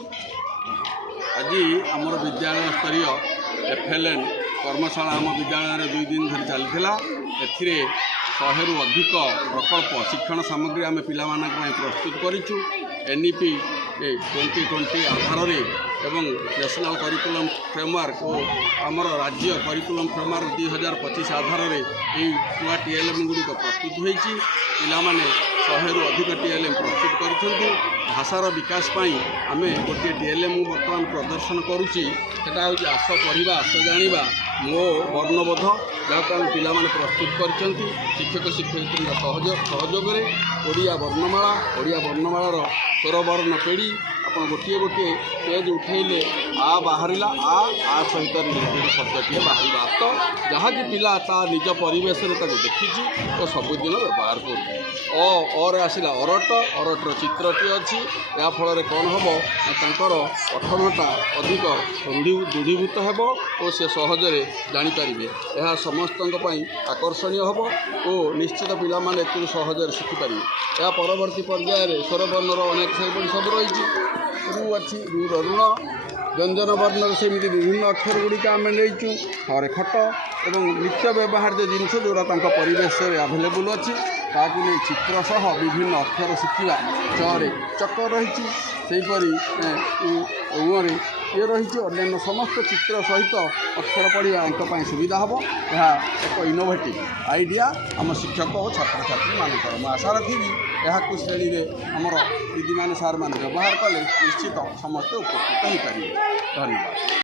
आज आमर विद्यालय स्तरीय FLN कर्मशाला आम विद्यालय 2 दिन धरी चलता। ए 100 रु अधिक प्रकल्प शिक्षण सामग्री आम पाई प्रस्तुत करूँ। NEP 2020 आधार एवं नेशनल करिकुलम फ्रेमवर्क और आमर राज्य करिकुलम फ्रेमवर्क 2025 आधार नुआ TLM गुड़िक प्रस्तुत होती। पिलामाने 100 रु अधिक TLM प्रस्तुत कर भाषार विकास आम गोटे TLM बर्तमान प्रदर्शन करुच्ची। सेटा हूँ आस पढ़ा आस जाना मो वर्णबोध जहाँ पिलामाने प्रस्तुत कर शिक्षक शिक्षयित्री सहयोग ओडिया वर्णमालार स्वरवर्ण पेड़ी आप गोटे गोटे पेज उठेले आ बाहर आ सहित रिलेटेड शब्दटीए बाहर तो जहाँकि पिला ता निज परिवेश देखी तो सबुदिन व्यवहार कर आसला अरटर चित्रटी अच्छी या फल कौन हम तर पठनटा अधिक दृढ़ीभूत हो और से सहजरे जानीपारे यह समस्त आकर्षणीय हम और निश्चित पिला माने सहजरे शिखिपारे। या परवर्ती पर्यायर स्वरवर्णर अनेक सब रही रु अच्छी रुर ऋण व्यंजन वर्णर सेमती विभिन्न अक्षर गुड़िक आम नहीं हरे खट और नित्य व्यवहार जिनस जोड़ा परिवेश आभेलेबुल अच्छी ताकि नहीं चित्र सह विभिन्न अक्षर शिखा चरे चक्कर रही उरे ये रही अन्य समस्त चित्र सहित अक्षर पढ़ा सुविधा हम यह एक इनोवेटिव आइडिया आम शिक्षक और छात्र छात्री मानकर मैं आशा रखी यहाँ श्रेणी में आमर दीदी मैंने सार मैंने व्यवहार कले निश्चित समस्ते उपकृत हो पारे। धन्यवाद।